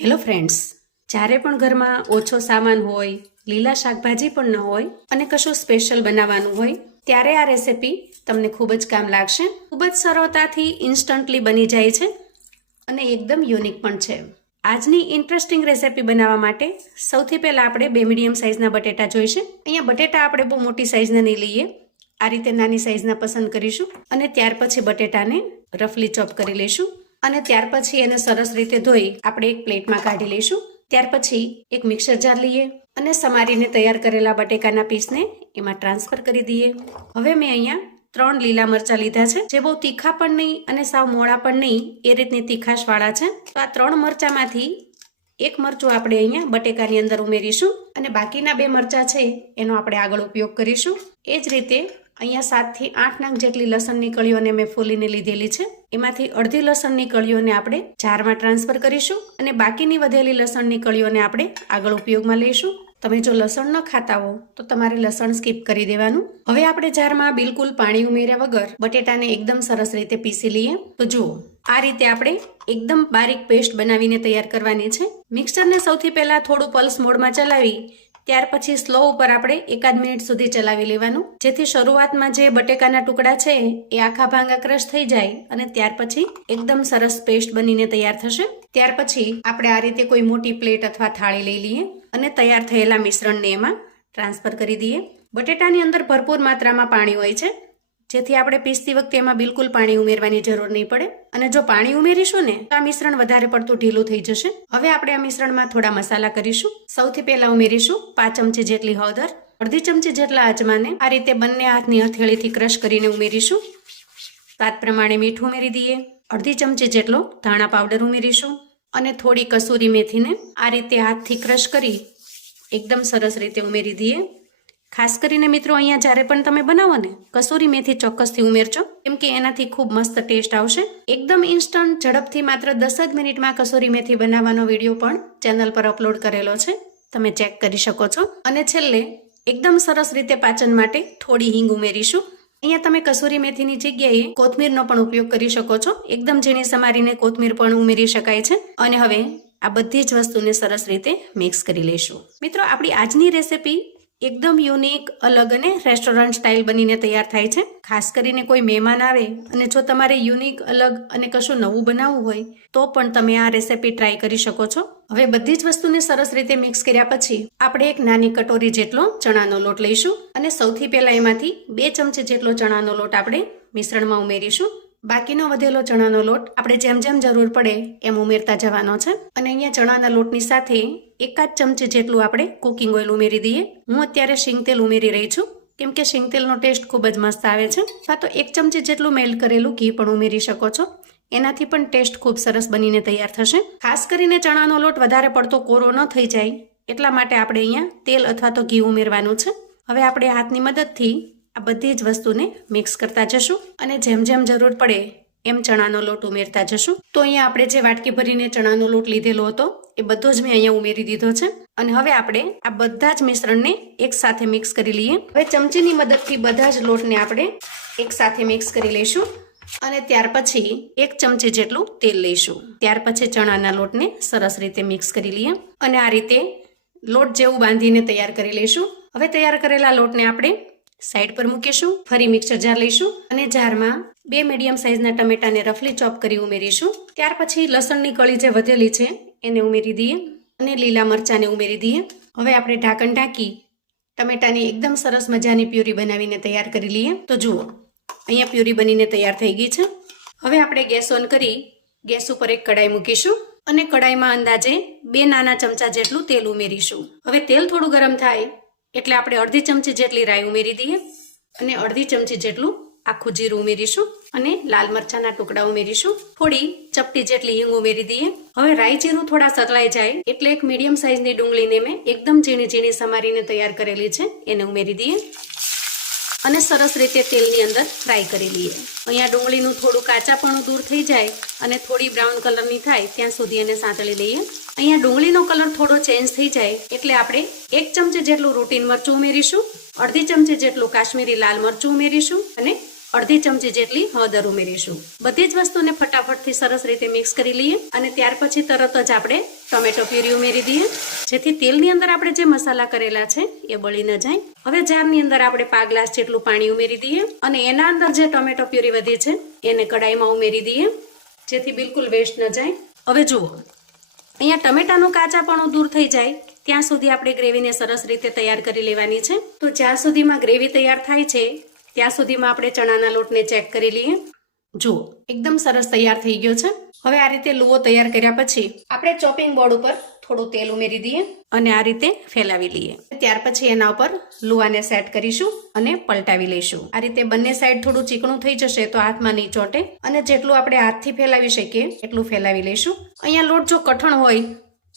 Hello friends, જ્યારે પણ ઘરમાં ઓછો સામાન હોય, લીલા શાકભાજી પણ ન હોય અને કશું સ્પેશિયલ બનાવવાનું હોય ત્યારે આ રેસિપી તમને ખૂબ જ કામ લાગશે. ખૂબ જ સરળતાથી ઇન્સ્ટન્ટલી બની જાય છે અને એકદમ યુનિક પણ છે. આજની ઇન્ટરેસ્ટિંગ રેસિપી બનાવવા માટે સૌથી પહેલાં આપણે 2 મીડિયમ સાઇઝના બટેટા જોઈશે. અહીંયા બટેટા આપણે બહુ મોટી સાઇઝના નહીં લઈએ, આ રીતે નાની સાઇઝના પસંદ કરીશું અને ત્યાર પછી બટેટાને રફલી ચોપ કરી લઈશું અને ત્યાર પછી એને સરસ રીતે ધોઈ આપણે એક પ્લેટમાં કાઢી લઈશું. ત્યાર પછી એક મિક્સર જાર લઈએ અને સમારીને તૈયાર કરેલા બટેકાના પીસને એમાં ટ્રાન્સફર કરી દઈએ. હવે મેં અહીંયા 3 લીલા મરચાં લીધા છે, જે બહુ તીખા પણ નહીં અને સાવ મોળા પણ નહીં, એ રીતની તીખાશવાળા છે. તો આ 3 મરચાંમાંથી એક મરચું આપણે અહીંયા બટેકાની અંદર ઉમેરીશું અને બાકીના 2 મરચાં છે એનો આપણે આગળ ઉપયોગ કરીશું. એ જ રીતે અહીંયા 7 થી 8 નંગ જેટલી લસણની કળીઓને મેં ફોલીને લીધેલી છે. એમાંથી અડધી લસણની કળીઓને આપણે જારમાં ટ્રાન્સફર કરીશું અને બાકીની વધેલી લસણની કળીઓને આપણે આગળ ઉપયોગમાં લઈશું. તમે જો લસણ ન ખાતા હો તો તમારે લસણ સ્કીપ કરી દેવાનું. હવે આપણે જારમાં બિલકુલ પાણી ઉમેર્યા વગર બટેટાને એકદમ સરસ રીતે પીસી લઈએ. તો જુઓ, આ રીતે આપણે એકદમ બારીક પેસ્ટ બનાવીને તૈયાર કરવાની છે. મિક્સરને સૌથી પહેલા થોડું પલ્સ મોડમાં ચલાવી ત્યાર પછી સ્લો ઉપર આપણે 1 મિનિટ સુધી ચલાવી લેવાનું, જેથી શરૂઆતમાં જે બટેકાના ટુકડા છે એ આખા ભાંગા ક્રશ થઈ જાય અને ત્યાર પછી એકદમ સરસ પેસ્ટ બનીને તૈયાર થશે. ત્યાર પછી આપણે આ રીતે કોઈ મોટી પ્લેટ અથવા થાળી લઈ લઈએ અને તૈયાર થયેલા મિશ્રણને એમાં ટ્રાન્સફર કરી દઈએ. બટેટાની અંદર ભરપૂર માત્રામાં પાણી હોય છે, જેથી આપણે પીસતી વખતે એમાં બિલકુલ પાણી ઉમેરવાની જરૂર નહીં પડે અને જો પાણી ઉમેરીશું ને તો આ મિશ્રણ વધારે પડતું ઢીલું થઈ જશે. હવે આપણે આ મિશ્રણમાં થોડા મસાલા કરીશું. સૌથી પહેલા ઉમેરીશું 5 ચમચી જેટલી હળદર, અડધી ચમચી જેટલા અજમાને આ રીતે બંને હાથની હથેળીથી ક્રશ કરીને ઉમેરીશું. સ્વાદ પ્રમાણે મીઠું ઉમેરી દઈએ, અડધી ચમચી જેટલો ધાણા પાવડર ઉમેરીશું અને થોડી કસૂરી મેથીને આ રીતે હાથથી ક્રશ કરી એકદમ સરસ રીતે ઉમેરી દઈએ. ખાસ કરીને મિત્રો, અહીંયા જ્યારે પણ તમે બનાવો ને કસૂરી મેથી ચોક્કસથી ઉમેરજો, કેમ કે એનાથી ખૂબ મસ્ત ટેસ્ટ આવશે. એકદમ ઇન્સ્ટન્ટ ઝડપથી માત્ર 10 જ મિનિટમાં કસૂરી મેથી બનાવવાનો વિડીયો પણ ચેનલ પર અપલોડ કરેલો છે, તમે ચેક કરી શકો છો. અને છેલ્લે એકદમ સરસ રીતે પાચન માટે થોડી હિંગ ઉમેરીશું. અહીંયા તમે કસૂરી મેથીની જગ્યાએ કોથમીરનો પણ ઉપયોગ કરી શકો છો. એકદમ ઝીણી સમારીને કોથમીર પણ ઉમેરી શકાય છે. અને હવે આ બધી જ વસ્તુને સરસ રીતે મિક્સ કરી લઈશું. મિત્રો, આપણી આજની રેસિપી એકદમ યુનિક, અલગ અને રેસ્ટોરન્ટ સ્ટાઇલ બનીને તૈયાર થાય છે. ખાસ કરીને કોઈ મહેમાન આવે અને જો તમારે યુનિક, અલગ અને કશું નવું બનાવવું હોય તો પણ તમે આ રેસિપી ટ્રાય કરી શકો છો. હવે બધી જ વસ્તુને સરસ રીતે મિક્સ કર્યા પછી આપણે એક નાની કટોરી જેટલો ચણાનો લોટ લઈશું અને સૌથી પહેલા એમાંથી 2 ચમચી જેટલો ચણાનો લોટ આપણે મિશ્રણમાં ઉમેરીશું. બાકીનો વધેલો ચણાનો લોટ આપણે જેમ જેમ જરૂર પડે એમ ઉમેરતા જવાનો છે. અને અહીંયા ચણાના લોટની સાથે 1 ચમચી જેટલું આપણે કુકિંગ ઓઇલ ઉમેરી દઈએ. હું અત્યારે શીંગ તેલ ઉમેરી રહી છું, કેમ કે શીંગ તેલનો ટેસ્ટ ખૂબ જ મસ્ત આવે છે. અથવા તો 1 ચમચી જેટલું મેલ્ટ કરેલું ઘી પણ ઉમેરી શકો છો, એનાથી પણ ટેસ્ટ ખૂબ સરસ બનીને તૈયાર થશે. ખાસ કરીને ચણાનો લોટ વધારે પડતો કોરો ન થઈ જાય એટલા માટે આપણે અહીંયા તેલ અથવા તો ઘી ઉમેરવાનું છે. હવે આપણે હાથની મદદથી આ બધી જ વસ્તુને મિક્સ કરતા જશું અને જેમ જેમ જરૂર પડે એમ ચણાનો લોટ ઉમેરતા જશું. તો અહીંયા આપણે જે વાટકી ભરીને ચણાનો લોટ લીધેલો હતો એ બધો જ મેં અહીંયા ઉમેરી દીધો છે. અને હવે આપણે આ બધા જ મિશ્રણને એક સાથે મિક્સ કરી લઈએ. હવે ચમચીની મદદથી બધા જ લોટને આપણે એક સાથે મિક્સ કરી લઈશું અને ત્યાર પછી 1 ચમચી જેટલું તેલ લઈશું. ત્યાર પછી ચણાના લોટને સરસ રીતે મિક્સ કરી લઈએ અને આ રીતે લોટ જેવું બાંધીને તૈયાર કરી લઈશું. હવે તૈયાર કરેલા લોટને આપણે સાઈડ પર મૂકીશું. ફરી મિક્સર જાર લઈશું અને જારમાં 2 મીડિયમ સાઇઝના ટમેટાને રફલી ચોપ કરી ઉમેરીશું. ત્યાર પછી લસણની કળી જે વધેલી છે એને ઉમેરી દઈએ અને લીલા મરચાંને ઉમેરી દઈએ. હવે આપણે ઢાંકણ ઢાંકી ટમેટાની એકદમ સરસ મજાની પ્યુરી બનાવીને તૈયાર કરી લઈએ. તો જુઓ, અહીંયા પ્યુરી બનીને તૈયાર થઈ ગઈ છે. હવે આપણે ગેસ ઓન કરી ગેસ ઉપર એક કડાઈ મૂકીશું અને કડાઈમાં અંદાજે 2 નાના ચમચા જેટલું તેલ ઉમેરીશું. હવે તેલ થોડું ગરમ થાય એટલે આપણે અડધી ચમચી જેટલી રાઈ ઉમેરી દઈએ અને અડધી ચમચી જેટલું આખું જીરું ઉમેરીશું અને લાલ મરચાંના ટુકડા ઉમેરીશું. થોડી ચપટી જેટલી હિંગ ઉમેરી દઈએ. હવે રાઈ જીરું થોડા સતળાઈ જાય એટલે એક મીડિયમ સાઇઝની ડુંગળીને મેં એકદમ ઝીણી ઝીણી સમારીને તૈયાર કરેલી છે એને ઉમેરી દઈએ અને સરસ રીતે તેલની અંદર ફ્રાય કરી લઈએ. અહીંયા ડુંગળીનું થોડું કાચાપણું દૂર થઈ જાય અને થોડી બ્રાઉન કલરની થાય ત્યાં સુધી એને સાંતળી લઈએ. અહીંયા ડુંગળીનો કલર થોડો ચેન્જ થઈ જાય એટલે આપણે 1 ચમચી જેટલું રૂટીન મરચું ઉમેરીશું, અડધી ચમચી જેટલું કાશ્મીરી લાલ મરચું ઉમેરીશું અને અડધી ચમચી જેટલી હળદર ઉમેરીશું. બધી જ વસ્તુને ફટાફટથી સરસ રીતે મિક્સ કરી લઈએ અને ત્યાર પછી તરત જ આપણે ટોમેટો પ્યુરી ઉમેરી દઈએ, જેથી તેલની અંદર આપણે જે મસાલા કરેલા છે એ બળી ન જાય. હવે જારની અંદર આપણે 5 ગ્લાસ જેટલું પાણી ઉમેરી દઈએ અને એના અંદર જે ટોમેટો પ્યુરી વધી છે એને કડાઈમાં ઉમેરી દઈએ, જેથી બિલકુલ વેસ્ટ ન જાય. હવે જુઓ, અહીંયા ટમેટાનું કાચાપણું દૂર થઈ જાય ત્યાં સુધી આપણે ગ્રેવીને સરસ રીતે તૈયાર કરી લેવાની છે. તો જ્યાં સુધીમાં ગ્રેવી તૈયાર થાય છે ત્યાં સુધીમાં આપણે ચણાના લોટને ચેક કરી લઈએ. જુઓ, એકદમ સરસ તૈયાર થઈ ગયો છે. હવે આ રીતે લુઓ તૈયાર કર્યા પછી આપણે ચોપિંગ બોર્ડ ઉપર થોડું તેલ ઉમેરી દઈએ અને આ રીતે ફેલાવી લઈએ. ત્યાર પછી એના ઉપર લુઆને સેટ કરીશું અને પલટાવી લઈશું. આ રીતે બંને સાઈડ થોડું ચીકણું થઈ જશે તો હાથમાં નહીં ચોંટે, અને જેટલું આપણે હાથથી ફેલાવી શકીએ એટલું ફેલાવી લઈશું. અહીંયા લોટ જો કઠણ હોય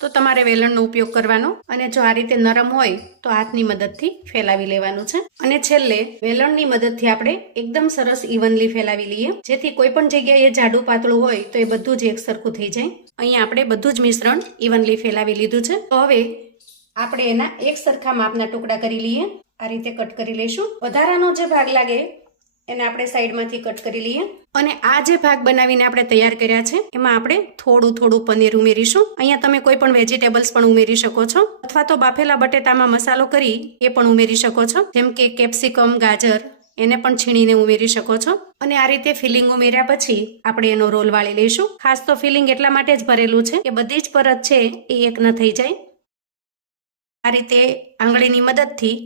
તો તમારે વેલણનો ઉપયોગ કરવાનો, અને જો આ રીતે નરમ હોય તો હાથની મદદથી ફેલાવી લેવાનું છે. અને છેલ્લે વેલણની મદદથી આપણે એકદમ સરસ ઇવનલી ફેલાવી લઈએ, જેથી કોઈ પણ જગ્યાએ જાડું પાતળું હોય તો એ બધું જ એક સરખું થઈ જાય. અહીંયા આપણે બધું જ મિશ્રણ ઇવનલી ફેલાવી લીધું છે. તો હવે આપણે એના એક સરખા માપના ટુકડા કરી લઈએ. આ રીતે કટ કરી લઈશું. વધારાનો જે ભાગ લાગે એને આપણે સાઈડમાંથી કટ કરી લઈએ, અને આ જે ભાગ બનાવીને આપણે તૈયાર કર્યા છે એમાં આપણે થોડું પનીર ઉમેરીશું. અહીંયા તમે કોઈ પણ વેજીટેબલ્સ પણ ઉમેરી શકો છો, અથવા તો બાફેલા બટેટામાં મસાલો કરી એ પણ ઉમેરી શકો છો, જેમ કે કેપ્સિકમ, ગાજર, એને પણ છીણીને ઉમેરી શકો છો. અને આ રીતે ફિલિંગ ઉમેર્યા પછી આપણે એનો રોલ વાળી લઈશું. ખાસ તો ફિલિંગ એટલા માટે જ ભરેલું છે કે બધી જ પરત છે એ એક ન થઈ જાય. આ રીતે આંગળીની મદદથી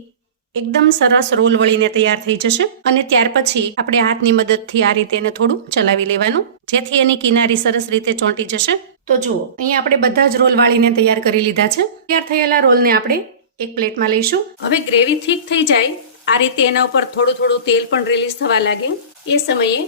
એકદમ સરસ રોલ વળીને તૈયાર થઈ જશે. અને ત્યાર પછી આપણે હાથની મદદથી આ રીતે એને થોડું ચલાવી લેવાનું, જેથી એની કિનારી સરસ રીતે ચોંટી જશે. તો જુઓ, અહીંયા આપણે બધા જ રોલ વાળીને તૈયાર કરી લીધા છે. તૈયાર થયેલા રોલને આપણે એક પ્લેટમાં લઈશું. હવે ગ્રેવી થીક થઈ જાય, આ રીતે એના ઉપર થોડું તેલ પણ રિલીઝ થવા લાગે, એ સમયે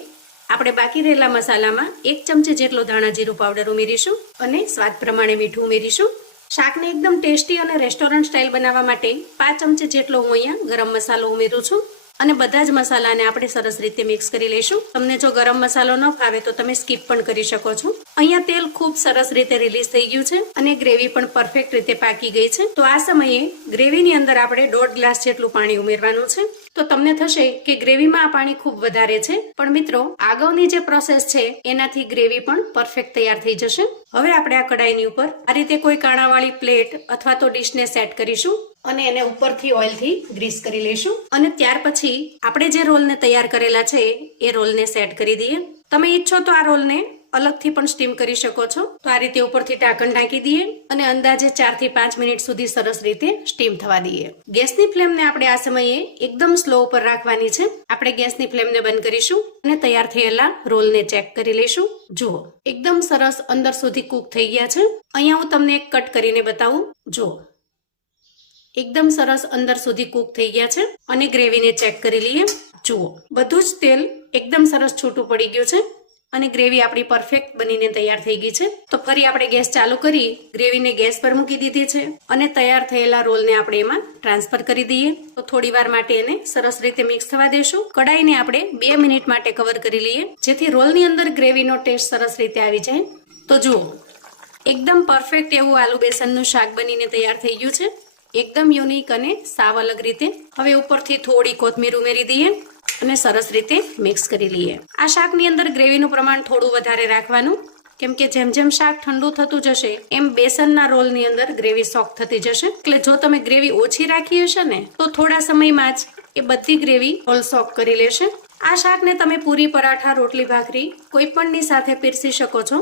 આપણે બાકી રહેલા મસાલામાં 1 ચમચી જેટલો ધાણા જીરું પાવડર ઉમેરીશું અને સ્વાદ પ્રમાણે મીઠું ઉમેરીશું. શાકને એકદમ ટેસ્ટી અને રેસ્ટોરન્ટ સ્ટાઇલ બનાવવા માટે 5 ચમચી જેટલો હું અહીંયા ગરમ મસાલો ઉમેરું છું. અને બધા જ મસાલાને આપણે સરસ રીતે મિક્સ કરી લઈશું. તમને જો ગરમ મસાલો ન ફાવે તો તમે સ્કીપ પણ કરી શકો છો. અહીંયા તેલ ખૂબ સરસ રીતે રિલીઝ થઈ ગયું છે અને ગ્રેવી પણ પરફેક્ટ રીતે પાકી ગઈ છે. તો આ સમયે ગ્રેવીની અંદર આપણે 1.5 ગ્લાસ જેટલું પાણી ઉમેરવાનું છે. તો તમને થશે કે ગ્રેવીમાં આ પાણી ખૂબ વધારે છે, પણ મિત્રો અગાઉની જે પ્રોસેસ છે એનાથી ગ્રેવી પણ પરફેક્ટ તૈયાર થઈ જશે. હવે આપણે આ કડાઈની ઉપર આ રીતે કોઈ કાણાવાળી પ્લેટ અથવા તો ડીશને સેટ કરીશું અને એને ઉપરથી ઓઇલથી ગ્રીસ કરી લઈશું. અને ત્યાર પછી આપણે જે રોલને તૈયાર કરેલા છે એ રોલને સેટ કરી દઈએ. તમે ઈચ્છો તો આ રોલને અલગથી પણ સ્ટીમ કરી શકો છો. તો આ રીતે ઉપરથી ઢાંકણ ઢાંકી દઈએ અને અંદાજે 4 થી 5 મિનિટ સુધી સરસ રીતે સ્ટીમ થવા દઈએ. ગેસની ફ્લેમને આપણે આ સમયે એકદમ સ્લો ઉપર રાખવાની છે. આપણે ગેસની ફ્લેમને બંધ કરીશું અને તૈયાર થયેલા રોલને ચેક કરી લઈશું. જુઓ, એકદમ સરસ અંદર સુધી કૂક થઈ ગયા છે. અહીંયા હું તમને એક કટ કરીને બતાવું. જુઓ, એકદમ સરસ અંદર સુધી કૂક થઈ ગયા છે. અને ગ્રેવીને ચેક કરી લઈએ. જુઓ, બધું જ તેલ એકદમ સરસ છૂટું પડી ગયું છે અને ગ્રેવી આપણી પરફેક્ટ બનીને તૈયાર થઈ ગઈ છે. તો ફરી આપણે ગેસ ચાલુ કરી ગ્રેવીને ગેસ પર મૂકી દીધી છે અને તૈયાર થયેલા રોલને આપણે એમાં ટ્રાન્સફર કરી દઈએ. તો થોડી વાર માટે એને સરસ રીતે મિક્સ થવા દેશું. કડાઈને આપણે 2 મિનિટ માટે કવર કરી લઈએ, જેથી રોલની અંદર ગ્રેવીનો ટેસ્ટ સરસ રીતે આવી જાય. તો જુઓ, એકદમ પરફેક્ટ એવું આલુ બેસનનું શાક બનીને તૈયાર થઈ ગયું છે, એકદમ યુનિક અને સાવ અલગ રીતે. હવે ઉપરથી થોડી કોથમીર ઉમેરી દઈએ અને સરસ રીતે મિક્સ કરી લઈએ. આ શાકની અંદર ગ્રેવીનું પ્રમાણ થોડું વધારે રાખવાનું, કેમ કે જેમ જેમ શાક ઠંડુ થતું જશે એમ બેસનના રોલની અંદર ગ્રેવી સોફ્ટ થતી જશે. એટલે જો તમે ગ્રેવી ઓછી રાખી હશે ને તો થોડા સમયમાં જ એ બધી ગ્રેવી રોલ સોફ્ટ કરી લેશે. આ શાકને તમે પૂરી, પરાઠા, રોટલી, ભાખરી કોઈ પણની સાથે પીરસી શકો છો.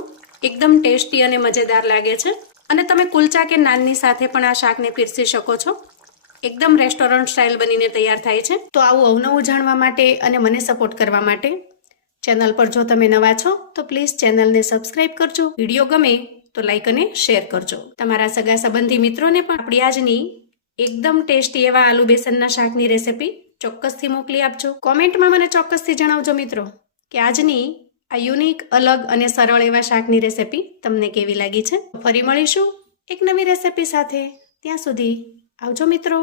એકદમ ટેસ્ટી અને મજેદાર લાગે છે. અને તમે કુલચા કે નાનની સાથે પણ આ શાકને પીરસી શકો છો. એકદમ રેસ્ટોરન્ટ સ્ટાઇલ બનીને તૈયાર થાય છે. તો આવું અવનવું જાણવા માટે અને મને સપોર્ટ કરવા માટે ચેનલ પર જો તમે નવા છો તો પ્લીઝ ચેનલને સબસ્ક્રાઇબ કરજો. વિડીયો ગમે તો લાઈક અને શેર કરજો. તમારા સગા સંબંધી મિત્રોને પણ આપણી આજની એકદમ ટેસ્ટી એવા આલુ બેસનના શાકની રેસિપી ચોક્કસથી મોકલી આપજો. કોમેન્ટમાં મને ચોક્કસથી જણાવજો મિત્રો કે આજની આ યુનિક, અલગ અને સરળ એવા શાકની રેસિપી તમને કેવી લાગી છે. ફરી મળીશું એક નવી રેસિપી સાથે. ત્યાં સુધી આવજો મિત્રો.